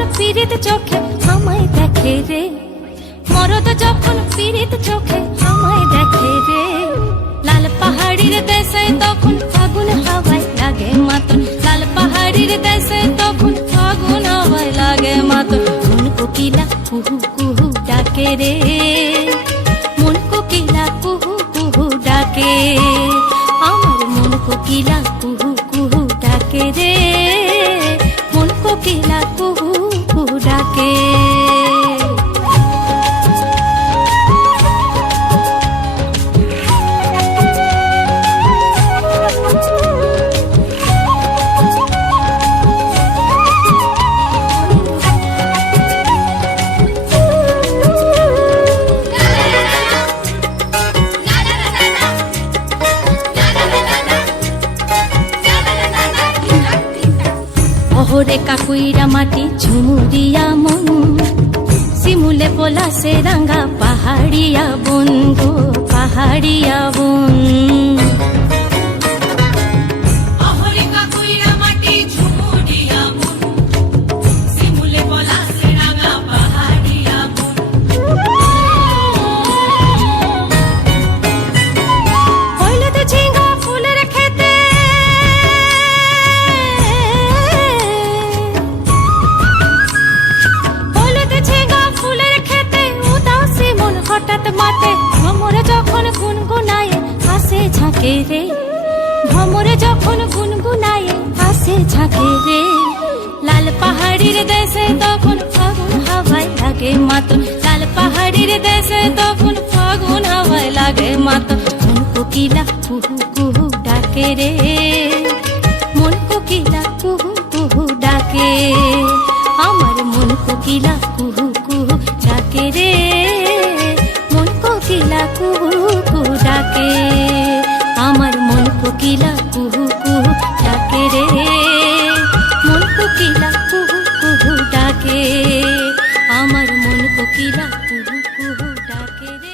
যখন পীড়িত চোখে আমায় দেখে রে, মরদ যখন পীড়িত চোখে আমায় দেখে রে। লাল পাহাড়ির দেশে তখন ফাগুন হাওয়ায় লাগে মাতন, লাল পাহাড়ির দেশে তখন ফাগুন হাওয়ায় লাগে মাতন। মন কোকিলা কুহু কুহু ডাকে রে, মন কোকিলা কুহু কুহু ডাকে, আমার মন কোকিলা কুহু কুহু ডাকে রে, মন কোকিলা কুহু কুহু ডাকে। অহরে কাকুইরা মাটি ঝুমুরিয়া মন, শিমুলে পলাশে রাঙা পাহাড়িয়া বন গো পাহাড়িয়া বন। অহরে কাকুইরা মাটি ঝুমুরিয়া মন, শিমুলে পলাশে রাঙা পাহাড়িয়া বন। হলুদ ঝিঙ্গা ফুলের খেতে, হঠাৎ মাঠে ভ্রমরে যখন গুনগুনায় হাসে ঝাঁকে রে, ভ্রমরে যখন গুনগুনায় হাসে ঝাঁকে রে। লাল পাহাড়ির দেশে তখন ফাগুন হাওয়ায় লাগে মাতন, লাল পাহাড়ির দেশে তখন ফাগুন হাওয়ায় লাগে মাতন। মন কোকিলা কুহু কুহু ডাকে রে, মন কোকিলা কুহু কুহু ডাকে, আমার মন কোকিলা কুহু কুহু ডাকে রে, মন কোকিলা কুহু কুহু ডাকে, আমার মন কোকিলা কুহু কুহু ডাকে রে, মন কোকিলা কুহু কুহু ডাকে, আমার মন কোকিলা কুহু কুহু ডাকে রে।